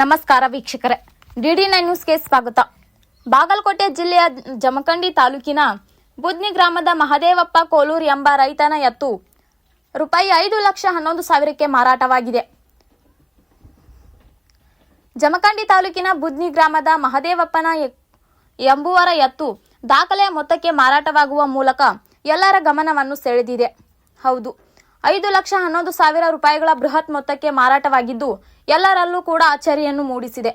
ನಮಸ್ಕಾರ ವೀಕ್ಷಕರೇ, ಡಿ9 ನ್ಯೂಸ್ಗೆ ಸ್ವಾಗತ. ಬಾಗಲಕೋಟೆ ಜಿಲ್ಲೆಯ ಜಮಖಂಡಿ ತಾಲೂಕಿನ ಬುದ್ನಿ ಗ್ರಾಮದ ಮಹದೇವಪ್ಪ ಕೋಲೂರ್ ಎಂಬ ರೈತನ ಎತ್ತು ರೂಪಾಯಿ 5,11,000ಕ್ಕೆ ಮಾರಾಟವಾಗಿದೆ. ಜಮಖಂಡಿ ತಾಲೂಕಿನ ಬುದ್ನಿ ಗ್ರಾಮದ ಮಹದೇವಪ್ಪನ ಎಂಬುವರ ಎತ್ತು ದಾಖಲೆಯ ಮೊತ್ತಕ್ಕೆ ಮಾರಾಟವಾಗುವ ಮೂಲಕ ಎಲ್ಲರ ಗಮನವನ್ನು ಸೆಳೆದಿದೆ. ಹೌದು, 5,11,000 ರೂಪಾಯಿಗಳ ಬೃಹತ್ ಮೊತ್ತಕ್ಕೆ ಮಾರಾಟವಾಗಿದ್ದು ಎಲ್ಲರಲ್ಲೂ ಕೂಡ ಅಚ್ಚರಿಯನ್ನು ಮೂಡಿಸಿದೆ.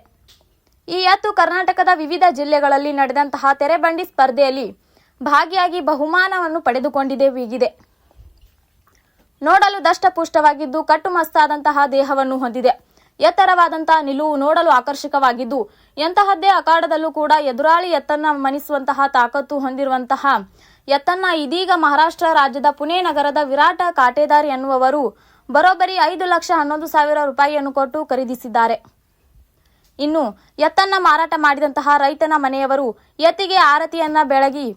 ಈ ಎತ್ತು ಕರ್ನಾಟಕದ ವಿವಿಧ ಜಿಲ್ಲೆಗಳಲ್ಲಿ ನಡೆದಂತಹ ತೆರೆಬಂಡಿ ಸ್ಪರ್ಧೆಯಲ್ಲಿ ಭಾಗಿಯಾಗಿ ಬಹುಮಾನವನ್ನು ಪಡೆದುಕೊಂಡಿದೆ. ನೋಡಲು ದಷ್ಟಪುಷ್ಟವಾಗಿದ್ದು ಕಟ್ಟುಮಸ್ತಾದಂತಹ ದೇಹವನ್ನು ಹೊಂದಿದೆ. ಎತ್ತರವಾದಂತಹ ನಿಲುವು ನೋಡಲು ಆಕರ್ಷಕವಾಗಿದ್ದು ಎಂತಹದ್ದೇ ಅಖಾಡದಲ್ಲೂ ಕೂಡ ಎದುರಾಳಿ ಎತ್ತನ್ನ ಮಣಿಸುವಂತಹ ತಾಕತ್ತು ಹೊಂದಿರುವಂತಹ ಎತ್ತನ್ನ ಇದೀಗ ಮಹಾರಾಷ್ಟ್ರ ರಾಜ್ಯದ ಪುಣೆ ನಗರದ ವಿರಾಟ ಕಾಟೇದಾರ್ ಎನ್ನುವವರು ಬರೋಬ್ಬರಿ 5,11,000 ರೂಪಾಯಿಯನ್ನು ಕೊಟ್ಟು ಖರೀದಿಸಿದ್ದಾರೆ. ಇನ್ನು ಎತ್ತನ್ನ ಮಾರಾಟ ಮಾಡಿದಂತಹ ರೈತನ ಮನೆಯವರು ಎತ್ತಿಗೆ ಆರತಿಯನ್ನ ಬೆಳಗಿ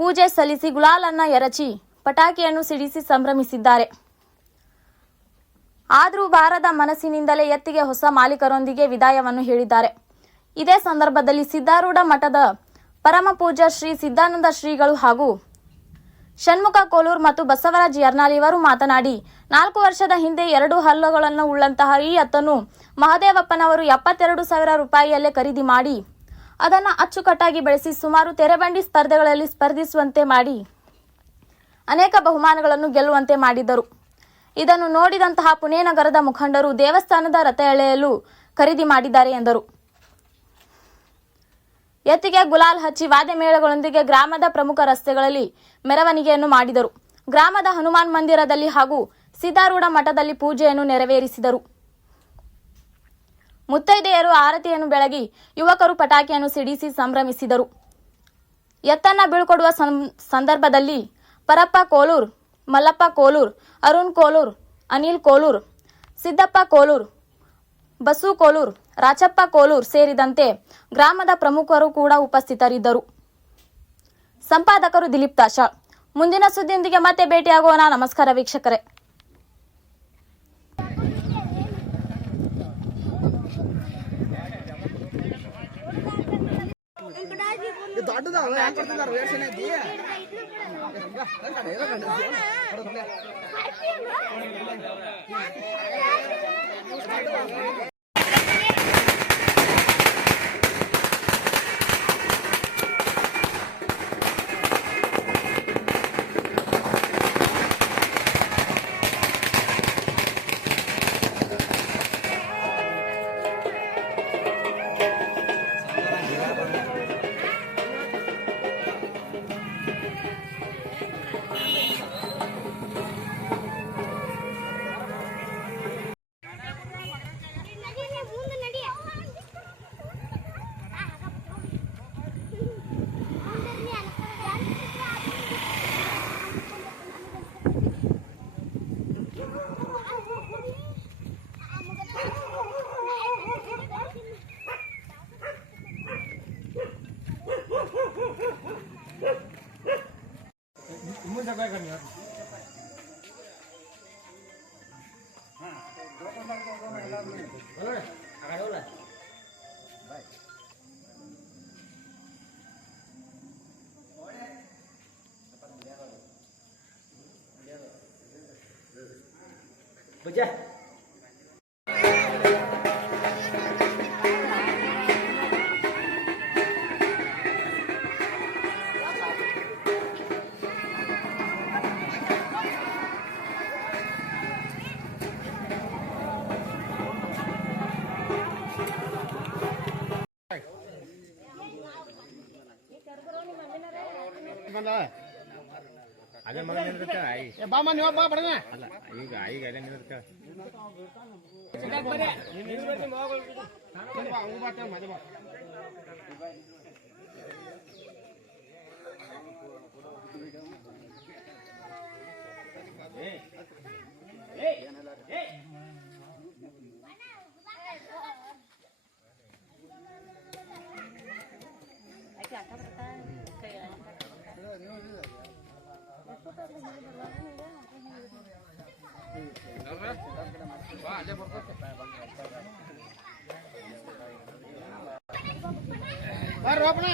ಪೂಜೆ ಸಲ್ಲಿಸಿ ಗುಲಾಲನ್ನ ಎರಚಿ ಪಟಾಕಿಯನ್ನು ಸಿಡಿಸಿ ಸಂಭ್ರಮಿಸಿದ್ದಾರೆ. ಆದರೂ ಬಾರದ ಮನಸ್ಸಿನಿಂದಲೇ ಎತ್ತಿಗೆ ಹೊಸ ಮಾಲೀಕರೊಂದಿಗೆ ವಿದಾಯವನ್ನು ಹೇಳಿದ್ದಾರೆ. ಇದೇ ಸಂದರ್ಭದಲ್ಲಿ ಸಿದ್ದಾರೂಢ ಮಠದ ಪರಮ ಪೂಜ್ಯ ಶ್ರೀ ಸಿದ್ದಾನಂದ ಶ್ರೀಗಳು ಹಾಗೂ ಷಣ್ಮುಖ ಕೋಲೂರ್ ಮತ್ತು ಬಸವರಾಜ್ ಯರ್ನಾಳ್ ಇವರು ಮಾತನಾಡಿ 4 ವರ್ಷದ ಹಿಂದೆ 2 ಹಲ್ಲುಗಳನ್ನು ಉಳ್ಳಂತಹ ಈ ಎತ್ತನ್ನು ಮಹದೇವಪ್ಪನವರು 72,000 ರೂಪಾಯಿಯಲ್ಲೇ ಖರೀದಿ ಮಾಡಿ ಅದನ್ನು ಅಚ್ಚುಕಟ್ಟಾಗಿ ಬೆಳೆಸಿ ಸುಮಾರು ತೆರೆಬಂಡಿ ಸ್ಪರ್ಧೆಗಳಲ್ಲಿ ಸ್ಪರ್ಧಿಸುವಂತೆ ಮಾಡಿ ಅನೇಕ ಬಹುಮಾನಗಳನ್ನು ಗೆಲ್ಲುವಂತೆ ಮಾಡಿದ್ದರು. ಇದನ್ನು ನೋಡಿದಂತಹ ಪುಣೆ ನಗರದ ಮುಖಂಡರು ದೇವಸ್ಥಾನದ ರಥ ಎಳೆಯಲು ಖರೀದಿ ಮಾಡಿದ್ದಾರೆ ಎಂದರು. ಎತ್ತಿಗೆ ಗುಲಾಲ್ ಹಚ್ಚಿ ವಾದ್ಯ ಮೇಳಗಳೊಂದಿಗೆ ಗ್ರಾಮದ ಪ್ರಮುಖ ರಸ್ತೆಗಳಲ್ಲಿ ಮೆರವಣಿಗೆಯನ್ನು ಮಾಡಿದರು. ಗ್ರಾಮದ ಹನುಮಾನ್ ಮಂದಿರದಲ್ಲಿ ಹಾಗೂ ಸಿದ್ದಾರೂಢ ಮಠದಲ್ಲಿ ಪೂಜೆಯನ್ನು ನೆರವೇರಿಸಿದರು. ಮುತ್ತೈದೆಯರು ಆರತಿಯನ್ನು ಬೆಳಗಿ ಯುವಕರು ಪಟಾಕಿಯನ್ನು ಸಿಡಿಸಿ ಸಂಭ್ರಮಿಸಿದರು. ಎತ್ತನ್ನ ಬೀಳ್ಕೊಡುವ ಸಂದರ್ಭದಲ್ಲಿ ಪರಪ್ಪ ಕೋಲೂರ್, ಮಲ್ಲಪ್ಪ ಕೋಲೂರ್, ಅರುಣ್ ಕೋಲೂರ್, ಅನಿಲ್ ಕೋಲೂರ್, ಸಿದ್ದಪ್ಪ ಕೋಲೂರ್, ಬಸು ಕೋಲೂರ್, ರಾಚಪ್ಪ ಕೋಲೂರ್ ಸೇರಿದಂತೆ ಗ್ರಾಮದ ಪ್ರಮುಖರು ಕೂಡ ಉಪಸ್ಥಿತರಿದ್ದರು. ಸಂಪಾದಕರು ದಿಲೀಪ್ ತಾಶಾಳ್. ಮುಂದಿನ ಸುದ್ದಿಯೊಂದಿಗೆ ಮತ್ತೆ ಭೇಟಿಯಾಗೋಣ. ನಮಸ್ಕಾರ ವೀಕ್ಷಕರೇ. Bajah. ಅದೇ ಮಗ ನಿಂದಿರ್ತ ಆಯಿ ಬಾಮ ನೀವು ಬಾ ಬಡಗ ಅಲ್ಲ ಈಗ ಆಯಿಗೆ ಅದೇ ನಿಂದಿರ್ತ ಬಾ ಅಲ್ಲೇ ಬರ್ತಾರೆ ರೋಪಣ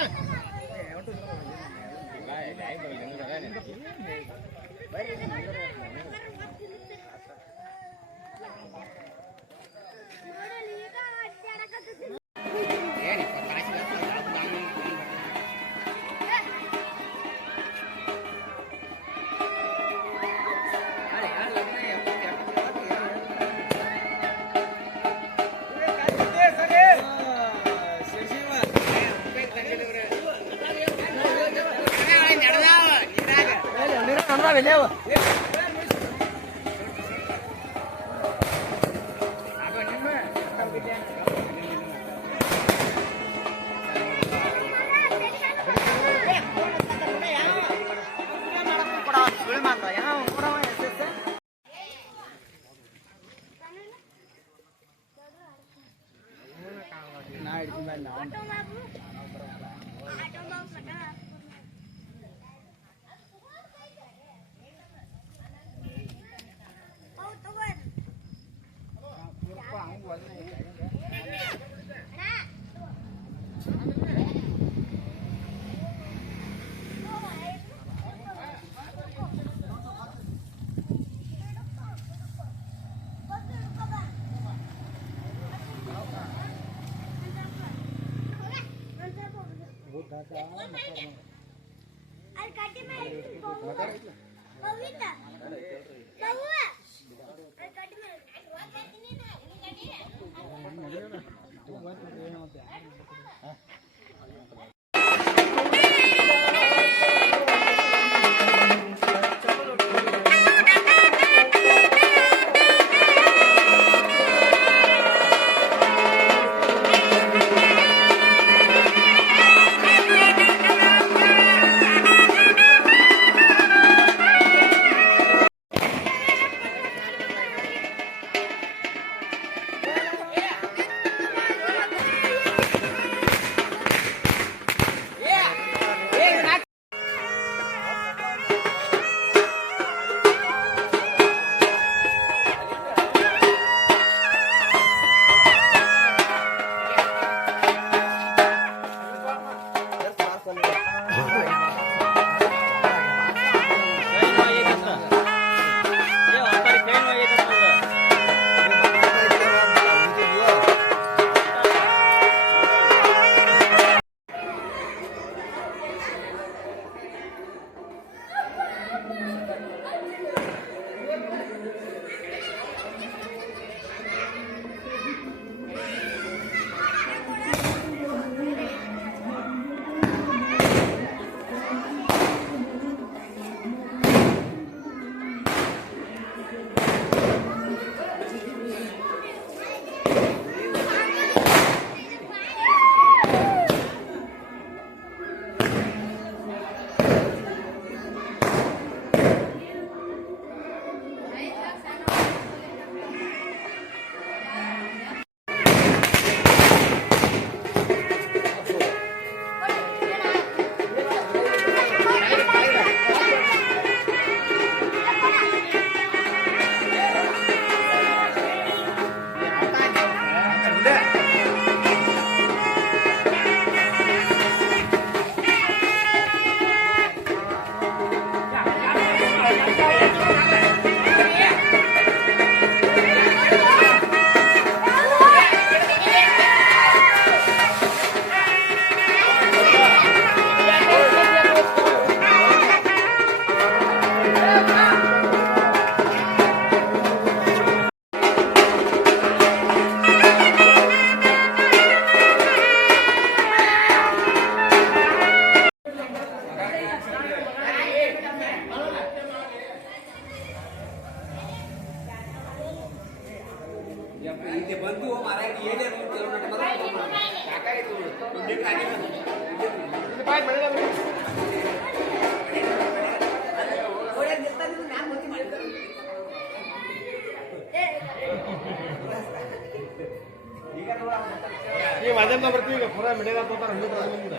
ಈ ಮಾಧ್ಯಮದ ಬರ್ತೀವಿ ಈಗ ಪೂರಾ ಮಿಡಿಯಾಗ ತೋತಾರ ಮುಂದೆ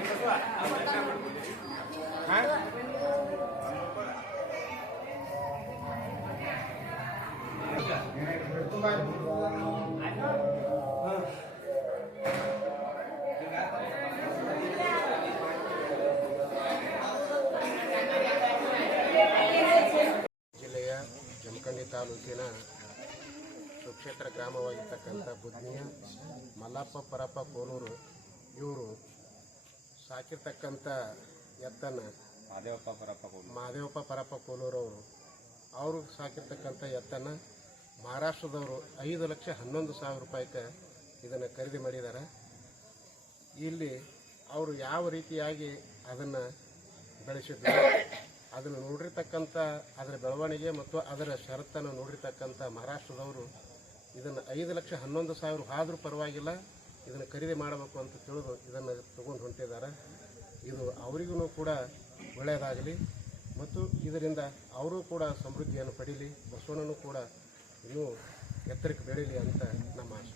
ತಾಲೂಕಿನ ಸುಕ್ಷೇತ್ರ ಗ್ರಾಮವಾಗಿರ್ತಕ್ಕಂಥ ಬುದ್ನಿಯ ಮಲ್ಲಪ್ಪ ಪರಪ್ಪ ಕೋನೂರು ಇವರು ಸಾಕಿರ್ತಕ್ಕಂಥ ಎತ್ತನ್ನು ಮಾದೇವಪ್ಪ ಪರಪ್ಪ ಕೋನೂರು ಅವರು ಸಾಕಿರ್ತಕ್ಕಂಥ ಎತ್ತನ್ನು ಮಹಾರಾಷ್ಟ್ರದವರು 5,11,000 ರೂಪಾಯಿಗೆ ಇದನ್ನು ಖರೀದಿ ಮಾಡಿದ್ದಾರೆ. ಇಲ್ಲಿ ಅವರು ಯಾವ ರೀತಿಯಾಗಿ ಅದನ್ನು ಬೆಳೆಸಿದ್ರು ಅದನ್ನು ನೋಡಿರ್ತಕ್ಕಂಥ ಅದರ ಬೆಳವಣಿಗೆ ಮತ್ತು ಅದರ ಷರತ್ತನ್ನು ನೋಡಿರ್ತಕ್ಕಂಥ ಮಹಾರಾಷ್ಟ್ರದವರು ಇದನ್ನು 5,11,000 ಆದರೂ ಪರವಾಗಿಲ್ಲ, ಇದನ್ನು ಖರೀದಿ ಮಾಡಬೇಕು ಅಂತ ತಿಳಿದು ಇದನ್ನು ತಗೊಂಡು ಹೊಂಟಿದ್ದಾರೆ. ಇದು ಅವರಿಗೂ ಕೂಡ ಒಳ್ಳೆಯದಾಗಲಿ ಮತ್ತು ಇದರಿಂದ ಅವರು ಕೂಡ ಸಮೃದ್ಧಿಯನ್ನು ಪಡೀಲಿ, ಬಸವಣ್ಣನೂ ಕೂಡ ಇನ್ನೂ ಎತ್ತರಕ್ಕೆ ಬೆಳೀಲಿ ಅಂತ ನಮ್ಮ ಆಶೆ.